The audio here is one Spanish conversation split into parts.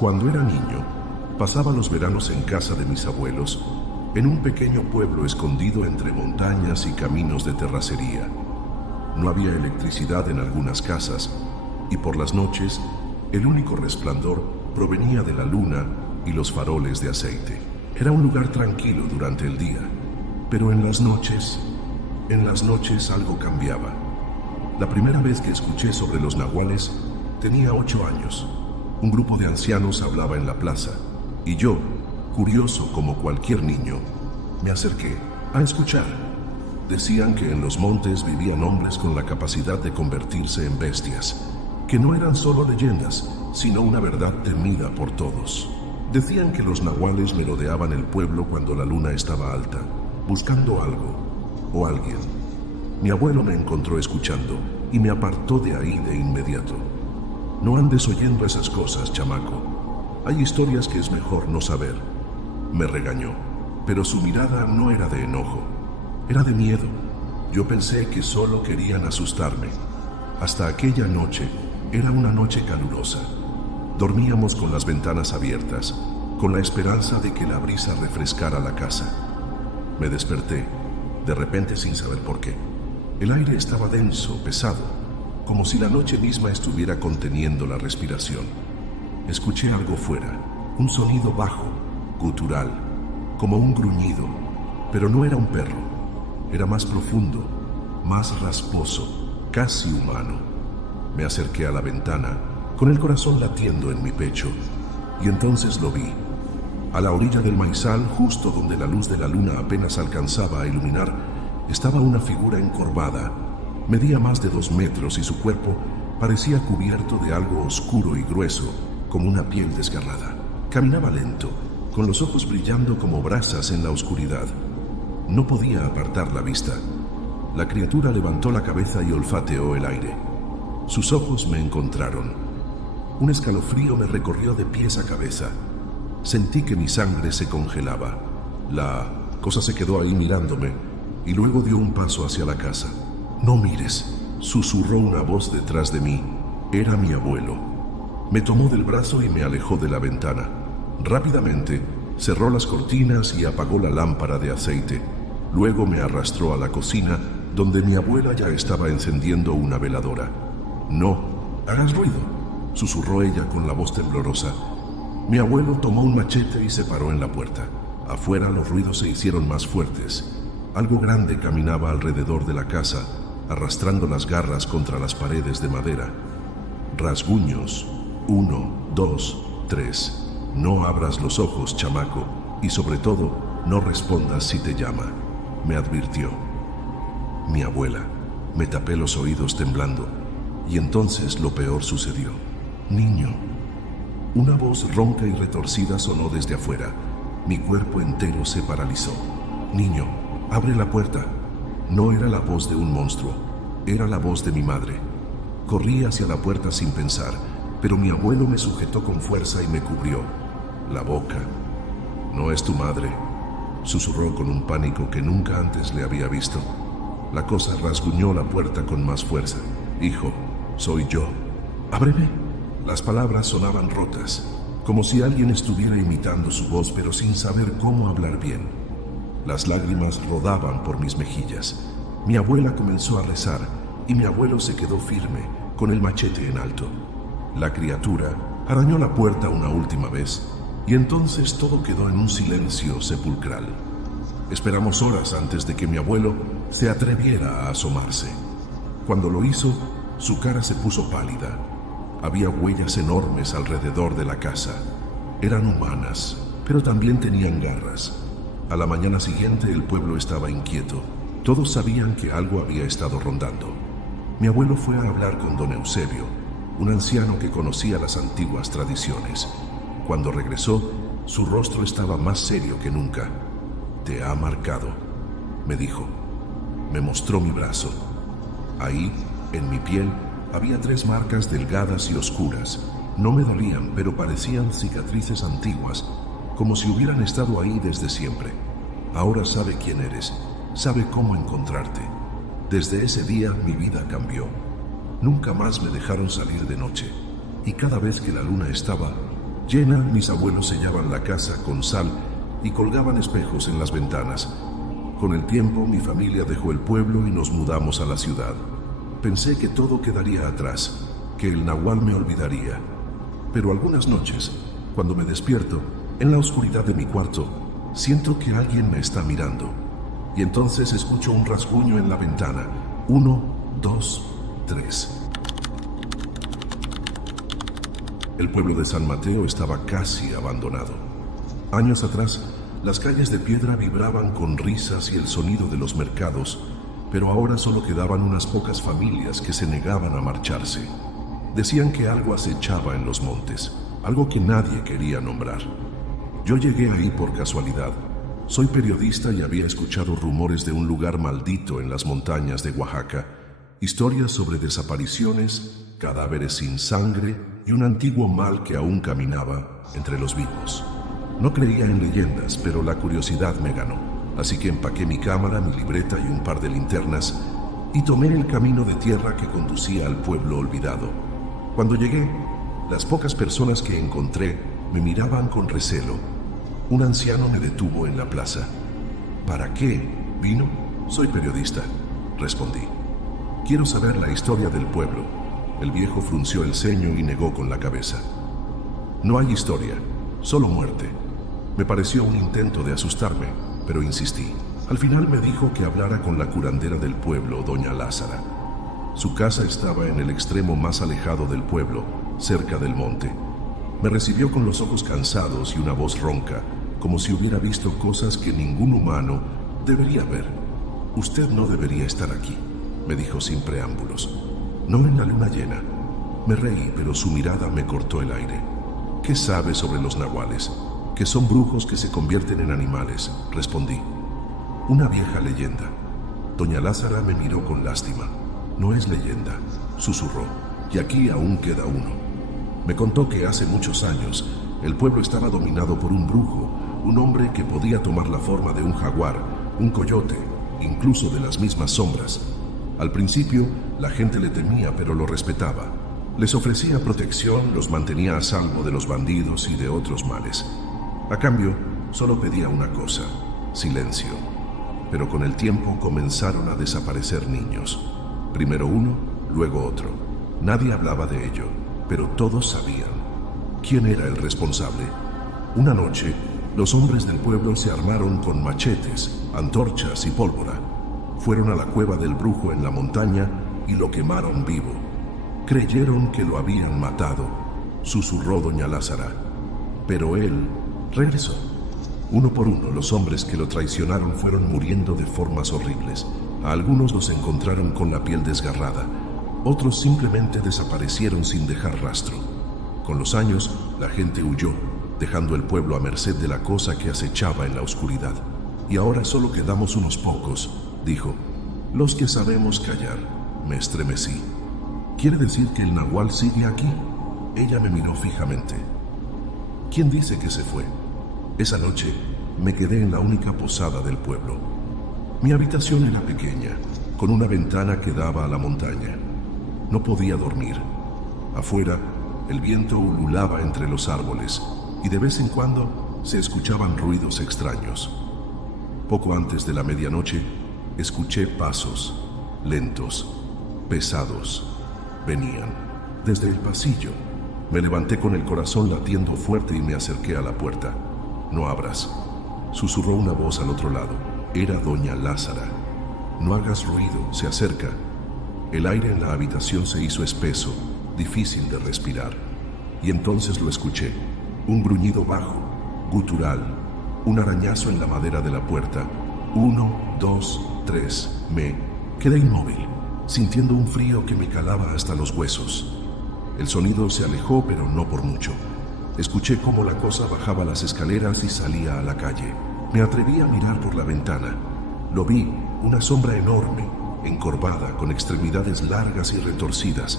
Cuando era niño, pasaba los veranos en casa de mis abuelos, en un pequeño pueblo escondido entre montañas y caminos de terracería. No había electricidad en algunas casas y por las noches el único resplandor provenía de la luna y los faroles de aceite. Era un lugar tranquilo durante el día, pero en las noches algo cambiaba. La primera vez que escuché sobre los nahuales tenía 8 años. Un grupo de ancianos hablaba en la plaza y yo, curioso como cualquier niño, me acerqué a escuchar. Decían que en los montes vivían hombres con la capacidad de convertirse en bestias, que no eran solo leyendas, sino una verdad temida por todos. Decían que los nahuales merodeaban el pueblo cuando la luna estaba alta, buscando algo o alguien. Mi abuelo me encontró escuchando y me apartó de ahí de inmediato. No andes oyendo esas cosas, chamaco. Hay historias que es mejor no saber. Me regañó, pero su mirada no era de enojo, era de miedo. Yo pensé que solo querían asustarme. Hasta aquella noche, era una noche calurosa. Dormíamos con las ventanas abiertas, con la esperanza de que la brisa refrescara la casa. Me desperté, de repente sin saber por qué. El aire estaba denso, pesado, como si la noche misma estuviera conteniendo la respiración. Escuché algo fuera, un sonido bajo, gutural, como un gruñido, pero no era un perro. Era más profundo, más rasposo, casi humano. Me acerqué a la ventana, con el corazón latiendo en mi pecho, y entonces lo vi. A la orilla del maizal, justo donde la luz de la luna apenas alcanzaba a iluminar, estaba una figura encorvada. Medía más de 2 metros y su cuerpo parecía cubierto de algo oscuro y grueso, como una piel desgarrada. Caminaba lento, con los ojos brillando como brasas en la oscuridad. No podía apartar la vista. La criatura levantó la cabeza y olfateó el aire. Sus ojos me encontraron. Un escalofrío me recorrió de pies a cabeza. Sentí que mi sangre se congelaba. La cosa se quedó ahí mirándome y luego dio un paso hacia la casa. «No mires», susurró una voz detrás de mí. Era mi abuelo. Me tomó del brazo y me alejó de la ventana. Rápidamente cerró las cortinas y apagó la lámpara de aceite. Luego me arrastró a la cocina, donde mi abuela ya estaba encendiendo una veladora. «No hagas ruido», susurró ella con la voz temblorosa. Mi abuelo tomó un machete y se paró en la puerta. Afuera los ruidos se hicieron más fuertes. Algo grande caminaba alrededor de la casa, arrastrando las garras contra las paredes de madera. Rasguños. 1, 2, 3. No abras los ojos, chamaco, y sobre todo, no respondas si te llama, me advirtió. Mi abuela. Me tapé los oídos temblando, y entonces lo peor sucedió. «Niño». Una voz ronca y retorcida sonó desde afuera. Mi cuerpo entero se paralizó. «Niño, abre la puerta». No era la voz de un monstruo, era la voz de mi madre. Corrí hacia la puerta sin pensar, pero mi abuelo me sujetó con fuerza y me cubrió la boca. «No es tu madre», susurró con un pánico que nunca antes le había visto. La cosa rasguñó la puerta con más fuerza. «Hijo, soy yo. Ábreme». Las palabras sonaban rotas, como si alguien estuviera imitando su voz, pero sin saber cómo hablar bien. Las lágrimas rodaban por mis mejillas. Mi abuela comenzó a rezar y mi abuelo se quedó firme, con el machete en alto. La criatura arañó la puerta una última vez y entonces todo quedó en un silencio sepulcral. Esperamos horas antes de que mi abuelo se atreviera a asomarse. Cuando lo hizo, su cara se puso pálida. Había huellas enormes alrededor de la casa. Eran humanas, pero también tenían garras. A la mañana siguiente el pueblo estaba inquieto. Todos sabían que algo había estado rondando. Mi abuelo fue a hablar con don Eusebio, un anciano que conocía las antiguas tradiciones. Cuando regresó, su rostro estaba más serio que nunca. «Te ha marcado», me dijo. Me mostró mi brazo. Ahí, en mi piel, había 3 marcas delgadas y oscuras. No me dolían, pero parecían cicatrices antiguas, como si hubieran estado ahí desde siempre. Ahora sabe quién eres, sabe cómo encontrarte. Desde ese día mi vida cambió. Nunca más me dejaron salir de noche, y cada vez que la luna estaba, Llena, mis abuelos sellaban la casa con sal y colgaban espejos en las ventanas. Con el tiempo, mi familia dejó el pueblo y nos mudamos a la ciudad. Pensé que todo quedaría atrás, que el nahual me olvidaría. Pero algunas noches, cuando me despierto, en la oscuridad de mi cuarto, siento que alguien me está mirando. Y entonces escucho un rasguño en la ventana. 1, 2, 3. El pueblo de San Mateo estaba casi abandonado. Años atrás, las calles de piedra vibraban con risas y el sonido de los mercados, pero ahora solo quedaban unas pocas familias que se negaban a marcharse. Decían que algo acechaba en los montes, algo que nadie quería nombrar. Yo llegué ahí por casualidad. Soy periodista y había escuchado rumores de un lugar maldito en las montañas de Oaxaca, historias sobre desapariciones, cadáveres sin sangre y un antiguo mal que aún caminaba entre los vivos. No creía en leyendas, pero la curiosidad me ganó, así que empaqué mi cámara, mi libreta y un par de linternas y tomé el camino de tierra que conducía al pueblo olvidado. Cuando llegué, las pocas personas que encontré me miraban con recelo. Un anciano me detuvo en la plaza. ¿Para qué vino? Soy periodista, respondí. Quiero saber la historia del pueblo. El viejo frunció el ceño y negó con la cabeza. No hay historia, solo muerte. Me pareció un intento de asustarme, pero insistí. Al final me dijo que hablara con la curandera del pueblo, doña Lázara. Su casa estaba en el extremo más alejado del pueblo, cerca del monte. Me recibió con los ojos cansados y una voz ronca, como si hubiera visto cosas que ningún humano debería ver. Usted no debería estar aquí, me dijo sin preámbulos. No en la luna llena. Me reí, pero su mirada me cortó el aire. ¿Qué sabe sobre los nahuales? Que son brujos que se convierten en animales, respondí. Una vieja leyenda. Doña Lázara me miró con lástima. No es leyenda, susurró, y aquí aún queda uno. Me contó que hace muchos años el pueblo estaba dominado por un brujo, un hombre que podía tomar la forma de un jaguar, un coyote, incluso de las mismas sombras. Al principio, la gente le temía, pero lo respetaba. Les ofrecía protección, los mantenía a salvo de los bandidos y de otros males. A cambio, solo pedía una cosa: silencio. Pero con el tiempo comenzaron a desaparecer niños. Primero uno, luego otro. Nadie hablaba de ello, pero todos sabían. ¿Quién era el responsable? Una noche, los hombres del pueblo se armaron con machetes, antorchas y pólvora. Fueron a la cueva del brujo en la montaña y lo quemaron vivo. Creyeron que lo habían matado, susurró doña Lázara. Pero él regresó. Uno por uno, los hombres que lo traicionaron fueron muriendo de formas horribles. A algunos los encontraron con la piel desgarrada. Otros simplemente desaparecieron sin dejar rastro. Con los años, la gente huyó, dejando el pueblo a merced de la cosa que acechaba en la oscuridad. Y ahora solo quedamos unos pocos, dijo. Los que sabemos callar. Me estremecí. ¿Quiere decir que el nahual sigue aquí? Ella me miró fijamente. ¿Quién dice que se fue? Esa noche me quedé en la única posada del pueblo. Mi habitación era pequeña, con una ventana que daba a la montaña. No podía dormir. Afuera, el viento ululaba entre los árboles y de vez en cuando se escuchaban ruidos extraños. Poco antes de la medianoche, escuché pasos, lentos, pesados. Venían desde el pasillo. Me levanté con el corazón latiendo fuerte y me acerqué a la puerta. No abras, susurró una voz al otro lado. Era doña Lázara. No hagas ruido, se acerca. El aire en la habitación se hizo espeso, difícil de respirar. Y entonces lo escuché. Un gruñido bajo, gutural, un arañazo en la madera de la puerta. 1, 2, 3. Me quedé inmóvil, sintiendo un frío que me calaba hasta los huesos. El sonido se alejó, pero no por mucho. Escuché cómo la cosa bajaba las escaleras y salía a la calle. Me atreví a mirar por la ventana. Lo vi, una sombra enorme, encorvada, con extremidades largas y retorcidas.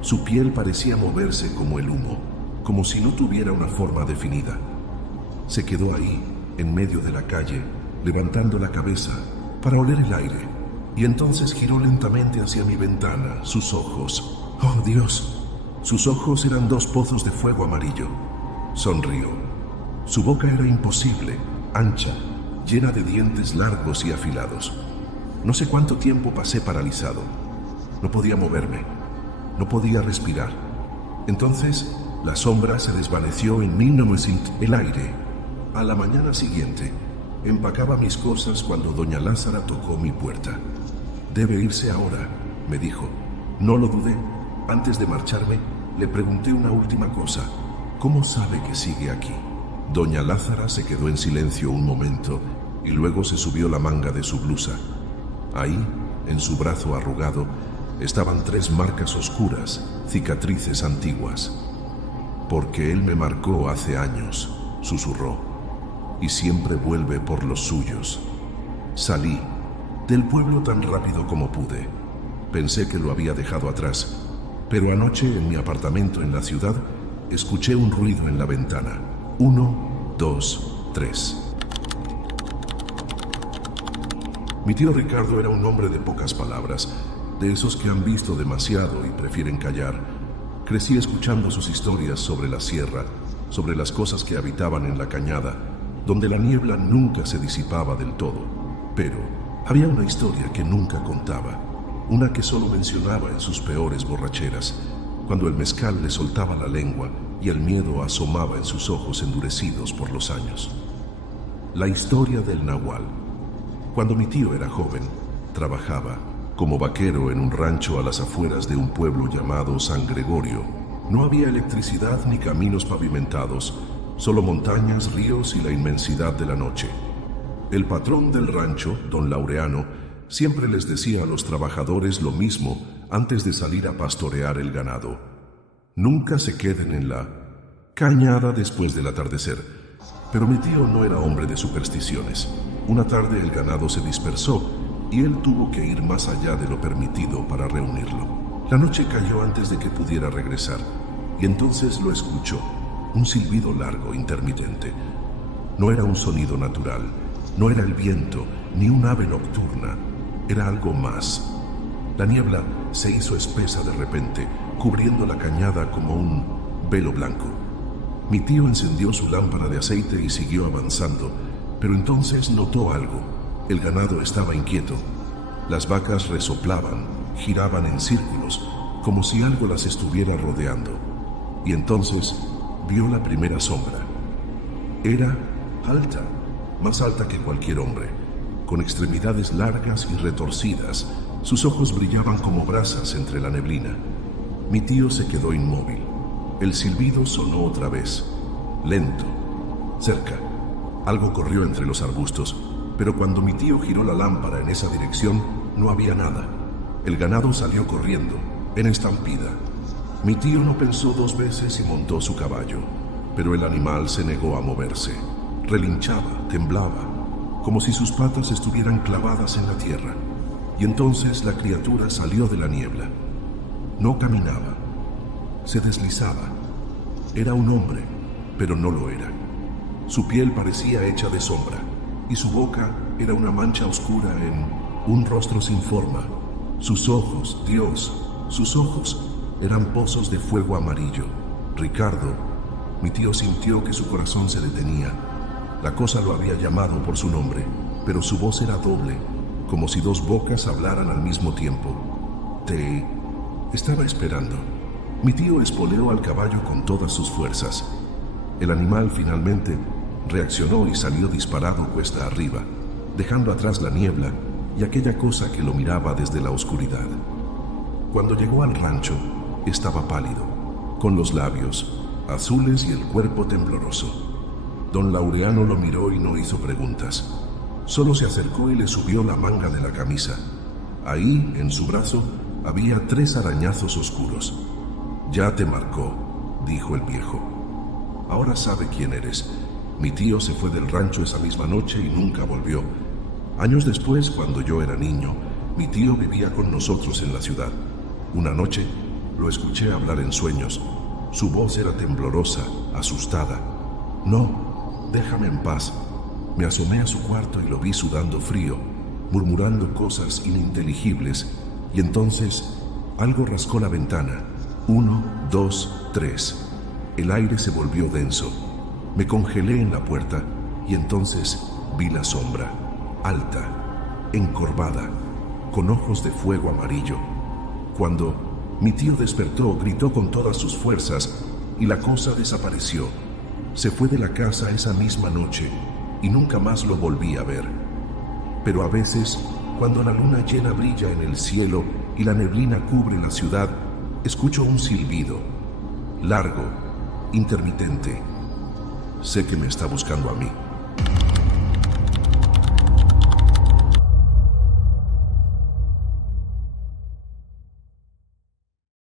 Su piel parecía moverse como el humo, como si no tuviera una forma definida. Se quedó ahí, en medio de la calle, levantando la cabeza para oler el aire, y entonces giró lentamente hacia mi ventana, sus ojos. ¡Oh, Dios! Sus ojos eran dos pozos de fuego amarillo. Sonrió. Su boca era imposible, ancha, llena de dientes largos y afilados. No sé cuánto tiempo pasé paralizado. No podía moverme, no podía respirar. Entonces, la sombra se desvaneció en mí, no me sentí el aire. A la mañana siguiente, empacaba mis cosas cuando doña Lázara tocó mi puerta. «Debe irse ahora», me dijo. No lo dudé. Antes de marcharme, le pregunté una última cosa. «¿Cómo sabe que sigue aquí?». Doña Lázara se quedó en silencio un momento y luego se subió la manga de su blusa. Ahí, en su brazo arrugado, estaban 3 marcas oscuras, cicatrices antiguas. «Porque él me marcó hace años», susurró, «y siempre vuelve por los suyos». Salí del pueblo tan rápido como pude. Pensé que lo había dejado atrás, pero anoche en mi apartamento en la ciudad escuché un ruido en la ventana. 1, 2, 3. Mi tío Ricardo era un hombre de pocas palabras, de esos que han visto demasiado y prefieren callar. Crecí escuchando sus historias sobre la sierra, sobre las cosas que habitaban en la cañada, donde la niebla nunca se disipaba del todo. Pero había una historia que nunca contaba, una que solo mencionaba en sus peores borracheras, cuando el mezcal le soltaba la lengua y el miedo asomaba en sus ojos endurecidos por los años. La historia del Nahual. Cuando mi tío era joven, trabajaba como vaquero en un rancho a las afueras de un pueblo llamado San Gregorio. No había electricidad ni caminos pavimentados, solo montañas, ríos y la inmensidad de la noche. El patrón del rancho, don Laureano, siempre les decía a los trabajadores lo mismo antes de salir a pastorear el ganado. Nunca se queden en la cañada después del atardecer. Pero mi tío no era hombre de supersticiones. Una tarde el ganado se dispersó y él tuvo que ir más allá de lo permitido para reunirlo. La noche cayó antes de que pudiera regresar y entonces lo escuchó, un silbido largo, intermitente. No era un sonido natural, no era el viento ni un ave nocturna, era algo más. La niebla se hizo espesa de repente, cubriendo la cañada como un velo blanco. Mi tío encendió su lámpara de aceite y siguió avanzando, pero entonces notó algo. El ganado estaba inquieto. Las vacas resoplaban, giraban en círculos, como si algo las estuviera rodeando. Y entonces vio la primera sombra. Era alta, más alta que cualquier hombre, con extremidades largas y retorcidas. Sus ojos brillaban como brasas entre la neblina. Mi tío se quedó inmóvil. El silbido sonó otra vez, lento, cerca. Algo corrió entre los arbustos, pero cuando mi tío giró la lámpara en esa dirección, no había nada. El ganado salió corriendo, en estampida. Mi tío no pensó 2 veces y montó su caballo, pero el animal se negó a moverse. Relinchaba, temblaba, como si sus patas estuvieran clavadas en la tierra. Y entonces la criatura salió de la niebla. No caminaba, se deslizaba. Era un hombre, pero no lo era. Su piel parecía hecha de sombra, y su boca era una mancha oscura en un rostro sin forma. Sus ojos, Dios, sus ojos eran pozos de fuego amarillo. Ricardo, mi tío sintió que su corazón se detenía. La cosa lo había llamado por su nombre, pero su voz era doble, como si 2 bocas hablaran al mismo tiempo. Te estaba esperando. Mi tío espoleó al caballo con todas sus fuerzas. El animal finalmente reaccionó y salió disparado cuesta arriba, dejando atrás la niebla y aquella cosa que lo miraba desde la oscuridad. Cuando llegó al rancho, estaba pálido, con los labios azules y el cuerpo tembloroso. Don Laureano lo miró y no hizo preguntas. Solo se acercó y le subió la manga de la camisa. Ahí, en su brazo, había 3 arañazos oscuros. «Ya te marcó», dijo el viejo. «Ahora sabe quién eres». Mi tío se fue del rancho esa misma noche y nunca volvió. Años después, cuando yo era niño, mi tío vivía con nosotros en la ciudad. Una noche lo escuché hablar en sueños. Su voz era temblorosa, asustada. «No, déjame en paz». Me asomé a su cuarto y lo vi sudando frío, murmurando cosas ininteligibles, y entonces algo rascó la ventana. 1, 2, 3. El aire se volvió denso. Me congelé en la puerta y entonces vi la sombra, alta, encorvada, con ojos de fuego amarillo. Cuando mi tío despertó, gritó con todas sus fuerzas y la cosa desapareció. Se fue de la casa esa misma noche y nunca más lo volví a ver. Pero a veces, cuando la luna llena brilla en el cielo y la neblina cubre la ciudad, escucho un silbido, largo, intermitente. Sé que me está buscando a mí.